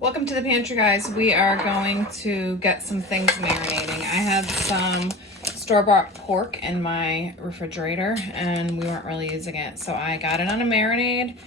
Welcome to the pantry, guys. We are going to get some things marinating. I had some store-bought pork in my refrigerator and we weren't really using it, so I got it on a marinade.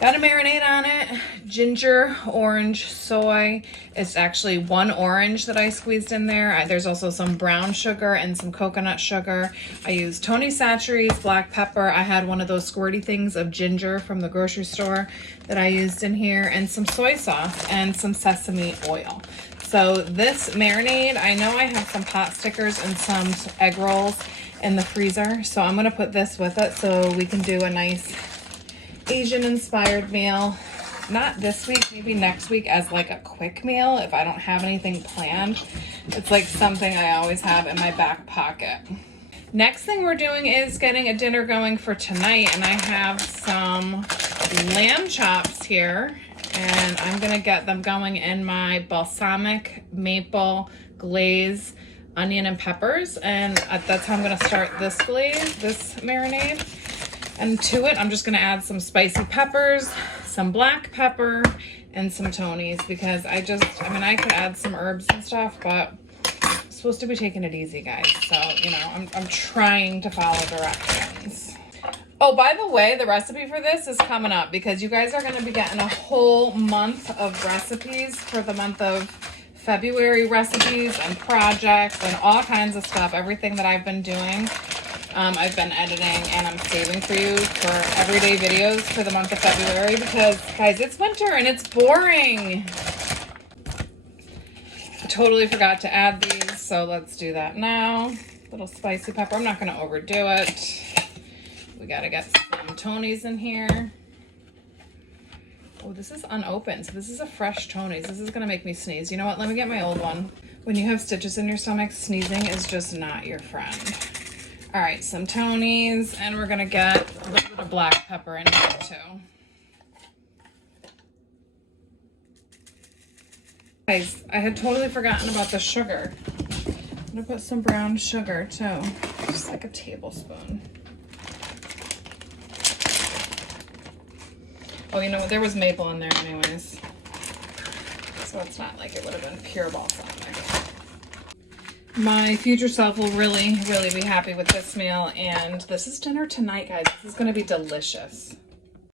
Got a marinade on it. Ginger, orange, soy. It's actually one orange that I squeezed in there. There's also some brown sugar and some coconut sugar. I used Tony Chachere's black pepper. I had one of those squirty things of ginger from the grocery store that I used in here, and some soy sauce and some sesame oil. So this marinade, I know I have some pot stickers and some egg rolls in the freezer, so I'm gonna put this with it so we can do a nice Asian inspired meal, not this week, maybe next week, as like a quick meal if I don't have anything planned. It's like something I always have in my back pocket. Next thing we're doing is getting a dinner going for tonight, and I have some lamb chops here, and I'm gonna get them going in my balsamic maple glaze onion and peppers, and that's how I'm gonna start this glaze, this marinade. And to it, I'm just gonna add some spicy peppers, some black pepper, and some Tonys, because I could add some herbs and stuff, but I'm supposed to be taking it easy, guys. So, you know, I'm trying to follow directions. Oh, by the way, the recipe for this is coming up because you guys are gonna be getting a whole month of recipes for the month of February, recipes and projects and all kinds of stuff, everything that I've been doing. I've been editing and I'm saving for you for everyday videos for the month of February because, guys, it's winter and it's boring. I totally forgot to add these, so let's do that now. Little spicy pepper. I'm not going to overdo it. We got to get some Tonys in here. Oh, this is unopened, so this is a fresh Tonys. This is going to make me sneeze. You know what? Let me get my old one. When you have stitches in your stomach, sneezing is just not your friend. All right, some Tonys, and we're gonna get a little bit of black pepper in here too. Guys, I had totally forgotten about the sugar. I'm gonna put some brown sugar too, just like a tablespoon. Oh, you know what? There was maple in there anyways, so it's not like it would have been pure balsamic. My future self will really, really be happy with this meal, and this is dinner tonight, guys. This is going to be delicious.